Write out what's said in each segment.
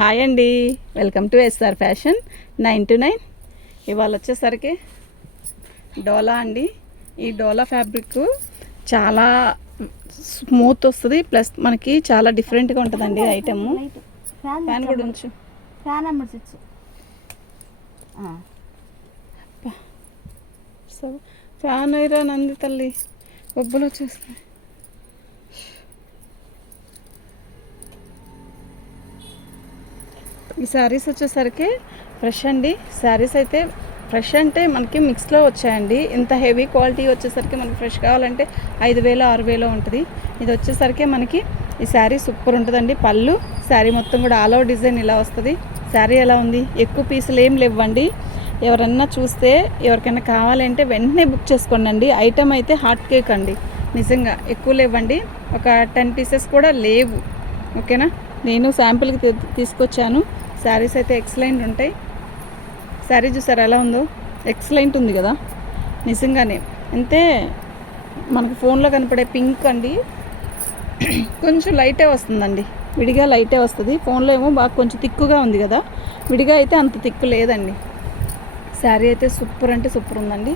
Hi అండి, welcome to SR fashion 9 to 9. ఇవాళ వచ్చేసరికి డోలా అండి. ఈ డోలా ఫ్యాబ్రిక్ చాలా స్మూత్ వస్తుంది, ప్లస్ మనకి చాలా డిఫరెంట్గా ఉంటుందండి ఐటమ్. ఫ్యాన్ కూడా ఉంచు. Fan number 6. సో ఫ్యాన్ అయిరా నంది తల్లి, బొబ్బలు వచ్చేస్తాయి. ఈ శారీస్ వచ్చేసరికి ఫ్రెష్ అండి. శారీస్ అయితే ఫ్రెష్ అంటే మనకి మిక్స్లో వచ్చాయండి. ఇంత హెవీ క్వాలిటీ వచ్చేసరికి మనకి ఫ్రెష్ కావాలంటే 5,000 6,000 ఉంటుంది. ఇది వచ్చేసరికి మనకి ఈ శారీ సూపర్ ఉంటుందండి. పళ్ళు శారీ మొత్తం కూడా ఆల్ ఓవర్ డిజైన్ ఇలా వస్తుంది. శారీ ఎలా ఉంది, ఎక్కువ పీసులు ఏం లేవండి. ఎవరన్నా చూస్తే ఎవరికైనా కావాలంటే వెంటనే బుక్ చేసుకోండి అండి. ఐటమ్ అయితే హాట్ కేక్ అండి, నిజంగా ఎక్కువ లేవండి. ఒక 10 పీసెస్ కూడా లేవు. ఓకేనా, నేను శాంపిల్కి తీసుకొచ్చాను. శారీస్ అయితే ఎక్సలెంట్ ఉంటాయి. శారీ చూసారు ఎలా ఉందో, ఎక్సలెంట్ ఉంది కదా నిజంగానే. అంతే మనకు ఫోన్లో కనపడే పింక్ అండి, కొంచెం లైటే వస్తుందండి, విడిగా లైటే వస్తుంది. ఫోన్లో ఏమో బాగా కొంచెం తిక్కుగా ఉంది కదా, విడిగా అయితే అంత తిక్కు లేదండి. శారీ అయితే సూపర్ అంటే సూపర్ ఉందండి.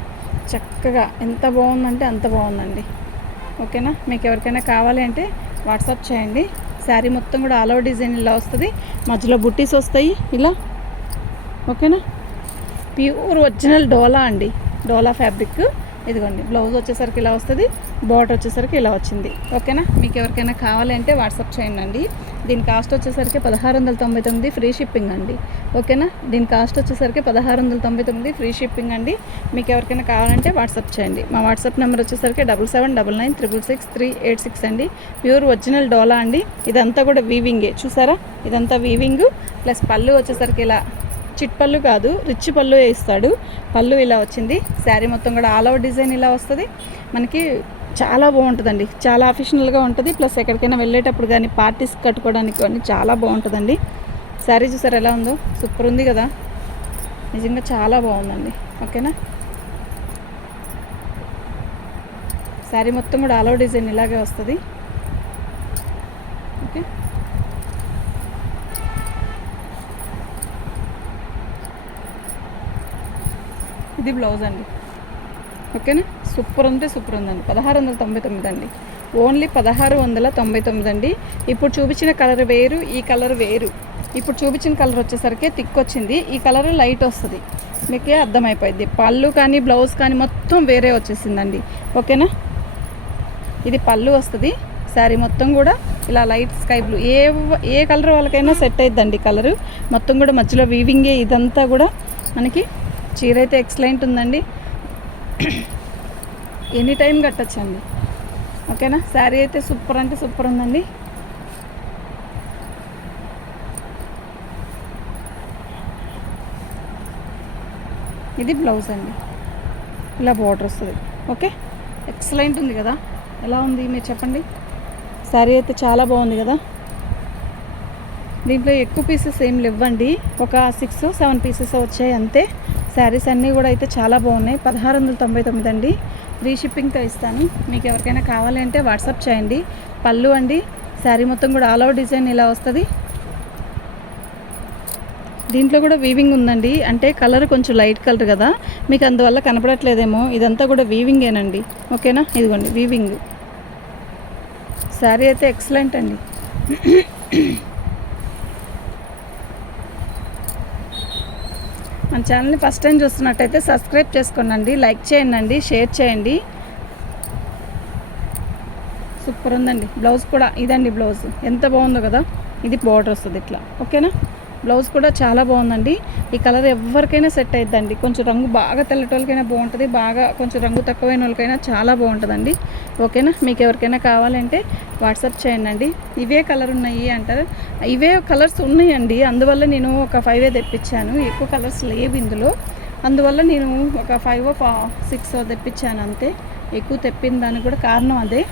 చక్కగా ఎంత బాగుందంటే అంత బాగుందండి. ఓకేనా, మీకు ఎవరికైనా కావాలి అంటే వాట్సాప్ చేయండి. శారీ మొత్తం కూడా ఆల్ ఓవర్ డిజైన్ ఇలా వస్తుంది, మధ్యలో బుట్టీస్ వస్తాయి ఇలా. ఓకేనా, ప్యూర్ ఒరిజినల్ డోలా అండి, డోలా ఫ్యాబ్రిక్. ఇదిగోండి, బ్లౌజ్ వచ్చేసరికి ఇలా వస్తుంది, బార్డర్ వచ్చేసరికి ఇలా వచ్చింది. ఓకేనా, మీకు ఎవరికైనా కావాలి అంటే వాట్సాప్ చేయండి అండి. దీని కాస్ట్ వచ్చేసరికి 1699 ఫ్రీ షిప్పింగ్ అండి. ఓకేనా, దీని కాస్ట్ వచ్చేసరికి 1699 ఫ్రీ షిప్పింగ్ అండి. మీకు ఎవరికైనా కావాలంటే వాట్సాప్ చేయండి. మా వాట్సాప్ నెంబర్ వచ్చేసరికి 7799966386 అండి. ప్యూర్ ఒరిజినల్ డోలా అండి. ఇదంతా కూడా వీవింగే, చూసారా, ఇదంతా వీవింగ్. ప్లస్ పళ్ళు వచ్చేసరికి ఇలా చిట్ పళ్ళు కాదు, రిచ్ పళ్ళు వేస్తాడు. పళ్ళు ఇలా వచ్చింది. శారీ మొత్తం కూడా ఆల్ ఓవర్ డిజైన్ ఇలా వస్తుంది. మనకి చాలా బాగుంటుందండి, చాలా అఫిషనల్గా ఉంటుంది. ప్లస్ ఎక్కడికైనా వెళ్ళేటప్పుడు కానీ పార్టీస్ కట్టుకోవడానికి కానీ చాలా బాగుంటుందండి. శారీ చూసారు ఎలా ఉందో, సూపర్ ఉంది కదా, నిజంగా చాలా బాగుందండి. ఓకేనా, శారీ మొత్తం కూడా ఆల్ ఓవర్ డిజైన్ ఇలాగే వస్తుంది. ఓకే, ఇది బ్లౌజ్ అండి. ఓకేనా, సూపర్ ఉంటే సూపర్ ఉందండి. 1699 అండి, ఓన్లీ 1699 అండి. ఇప్పుడు చూపించిన కలర్ వేరు, ఈ కలర్ వేరు. ఇప్పుడు చూపించిన కలర్ వచ్చేసరికి థిక్ వచ్చింది, ఈ కలర్ లైట్ వస్తుంది. మీకే అర్థమైపోయింది. పళ్ళు కానీ బ్లౌజ్ కానీ మొత్తం వేరే వచ్చేసిందండి. ఓకేనా, ఇది పళ్ళు వస్తుంది. శారీ మొత్తం కూడా ఇలా లైట్ స్కై బ్లూ, ఏ కలర్ వాళ్ళకైనా సెట్ అయిద్దండి. కలరు మొత్తం కూడా మధ్యలో వీవింగే. ఇదంతా కూడా మనకి చీర అయితే ఎక్సలెంట్ ఉందండి, ఎనీ టైం కట్టచ్చండి. ఓకేనా, శారీ అయితే సూపర్ అంటే సూపర్ ఉందండి. ఇది బ్లౌజ్ అండి, ఇలా బార్డర్ వస్తుంది. ఓకే, ఎక్సలెంట్ ఉంది కదా, ఎలా ఉంది మీరు చెప్పండి. శారీ అయితే చాలా బాగుంది కదా. దీంట్లో ఎక్కువ పీసెస్ ఏం లేవండి, ఒక 6-7 పీసెస్ వచ్చాయి అంతే. శారీస్ అన్నీ కూడా అయితే చాలా బాగున్నాయి. 1699 అండి, ఫ్రీ షిప్పింగ్తో ఇస్తాను. మీకు ఎవరికైనా కావాలి అంటే వాట్సాప్ చేయండి. పళ్ళు అండి, శారీ మొత్తం కూడా ఆల్ ఓవర్ డిజైన్ ఇలా వస్తుంది. దీంట్లో కూడా వీవింగ్ ఉందండి, అంటే కలర్ కొంచెం లైట్ కలర్ కదా, మీకు అందువల్ల కనపడట్లేదేమో. ఇదంతా కూడా వీవింగేనండి. ఓకేనా, ఇదిగోండి వీవింగ్. శారీ అయితే ఎక్సలెంట్ అండి. మన ఛానల్ని ఫస్ట్ టైం చూస్తున్నట్టయితే సబ్స్క్రైబ్ చేసుకోండి, లైక్ చేయండి, షేర్ చేయండి. సూపర్ ఉందండి. బ్లౌజ్ కూడా ఇదండి, బ్లౌజ్ ఎంత బాగుందో కదా. ఇది బార్డర్ వస్తుంది ఇట్లా. ఓకేనా, బ్లౌజ్ కూడా చాలా బాగుందండి. ఈ కలర్ ఎవరికైనా సెట్ అయిద్దండి. కొంచెం రంగు బాగా తెల్లటోళ్ళకైనా బాగుంటుంది, బాగా కొంచెం రంగు తక్కువైన వాళ్ళకైనా చాలా బాగుంటుందండి. ఓకేనా, మీకు ఎవరికైనా కావాలంటే వాట్సాప్ చేయండి. ఇవే కలర్ ఉన్నాయి అంటారు, ఇవే కలర్స్ ఉన్నాయండి. అందువల్ల నేను ఒక 5 తెప్పించాను, ఎక్కువ కలర్స్ లేవు ఇందులో. అందువల్ల నేను ఒక 5-6 తెప్పించాను అంతే. ఎక్కువ తెప్పిన దానికి కూడా కారణం అదే.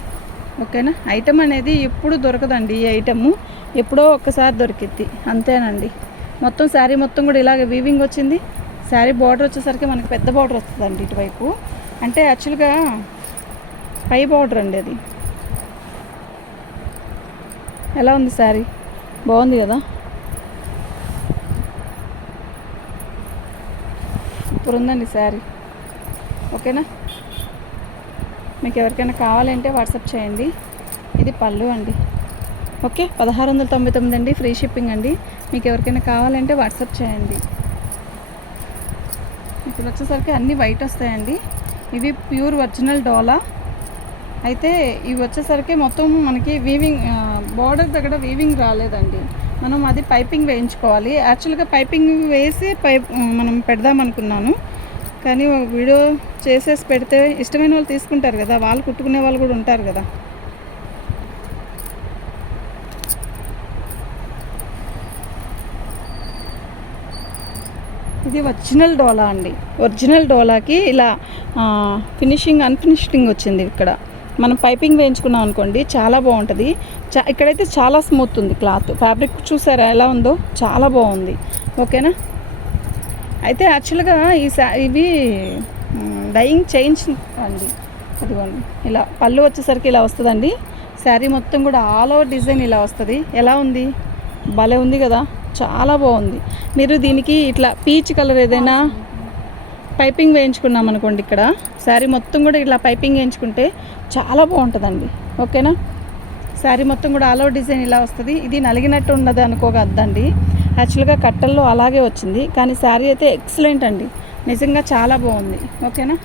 ఓకేనా, ఐటమ్ అనేది ఎప్పుడు దొరకదండి. ఈ ఐటము ఎప్పుడో ఒక్కసారి దొరికిద్ది అంతేనండి. మొత్తం శారీ మొత్తం కూడా ఇలాగ వీవింగ్ వచ్చింది. శారీ బార్డర్ వచ్చేసరికి మనకి పెద్ద బార్డర్ వస్తుందండి ఇటువైపు. అంటే యాక్చువల్గా పై బార్డర్ అండి అది. ఎలా ఉంది శారీ, బాగుంది కదా. సూపర్ ఉందండి శారీ. ఓకేనా, మీకు ఎవరికైనా కావాలంటే వాట్సాప్ చేయండి. ఇది పళ్ళు అండి. ఓకే, 1699 అండి, ఫ్రీ షిప్పింగ్ అండి. మీకు ఎవరికైనా కావాలంటే వాట్సాప్ చేయండి. ఇప్పుడు వచ్చేసరికి అన్నీ వైట్ వస్తాయండి. ఇవి ప్యూర్ ఒరిజినల్ డోలా. అయితే ఇవి వచ్చేసరికి మొత్తం మనకి వీవింగ్ బార్డర్ దగ్గర వీవింగ్ రాలేదండి. మనం అది పైపింగ్ వేయించుకోవాలి. యాక్చువల్గా పైపింగ్ వేసి మనం పెడదాం అనుకున్నాను, కానీ వీడియో చేసేసి పెడితే ఇష్టమైన వాళ్ళు తీసుకుంటారు కదా, వాళ్ళు కుట్టుకునే వాళ్ళు కూడా ఉంటారు కదా. ఇది ఒరిజినల్ డోలా అండి. ఒరిజినల్ డోలాకి ఇలా ఫినిషింగ్ అన్ఫినిషింగ్ వచ్చింది. ఇక్కడ మనం పైపింగ్ వేయించుకున్నాం అనుకోండి, చాలా బాగుంటుంది. ఇక్కడైతే చాలా స్మూత్ ఉంది క్లాత్. ఫ్యాబ్రిక్ చూసారా ఎలా ఉందో, చాలా బాగుంది. ఓకేనా, అయితే యాక్చువల్గా ఇవి డైయింగ్ చేంజ్ అండి. అదిగోండి, ఇలా పళ్ళు వచ్చేసరికి ఇలా వస్తుందండి. శారీ మొత్తం కూడా ఆల్ ఓవర్ డిజైన్ ఇలా వస్తుంది. ఎలా ఉంది, భలే ఉంది కదా, చాలా బాగుంది. మీరు దీనికి ఇట్లా పీచ్ కలర్ ఏదైనా పైపింగ్ వేయించుకున్నాం అనుకోండి, ఇక్కడ శారీ మొత్తం కూడా ఇట్లా పైపింగ్ వేయించుకుంటే చాలా బాగుంటుందండి. ఓకేనా, శారీ మొత్తం కూడా ఆల్ ఓవర్ డిజైన్ ఇలా వస్తుంది. ఇది నలిగినట్టు ఉన్నది అనుకోగద్దండి, యాక్చువల్గా కట్టల్లో అలాగే వచ్చింది. కానీ శారీ అయితే ఎక్సలెంట్ అండి, నిజంగా చాలా బాగుంది. ఓకేనా,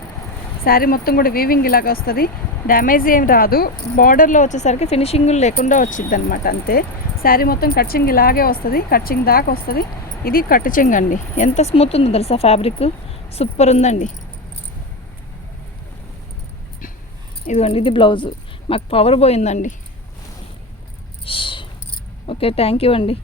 శారీ మొత్తం కూడా వీవింగ్ ఇలాగ వస్తుంది, డ్యామేజ్ ఏం రాదు. బార్డర్లో వచ్చేసరికి ఫినిషింగ్ లేకుండా వచ్చింది అనమాట, అంతే. శారీ మొత్తం కట్చింగ్ ఇలాగే వస్తుంది, కట్చింగ్ దాకా వస్తుంది. ఇది కట్చింగ్ అండి, ఎంత స్మూత్ ఉందో తెలుసా, ఫ్యాబ్రిక్ సూపర్ ఉందండి. ఇదిగోండి, ఇది బ్లౌజు. మాకు పవర్ పోయిందండి. ఓకే, థ్యాంక్ యూ అండి.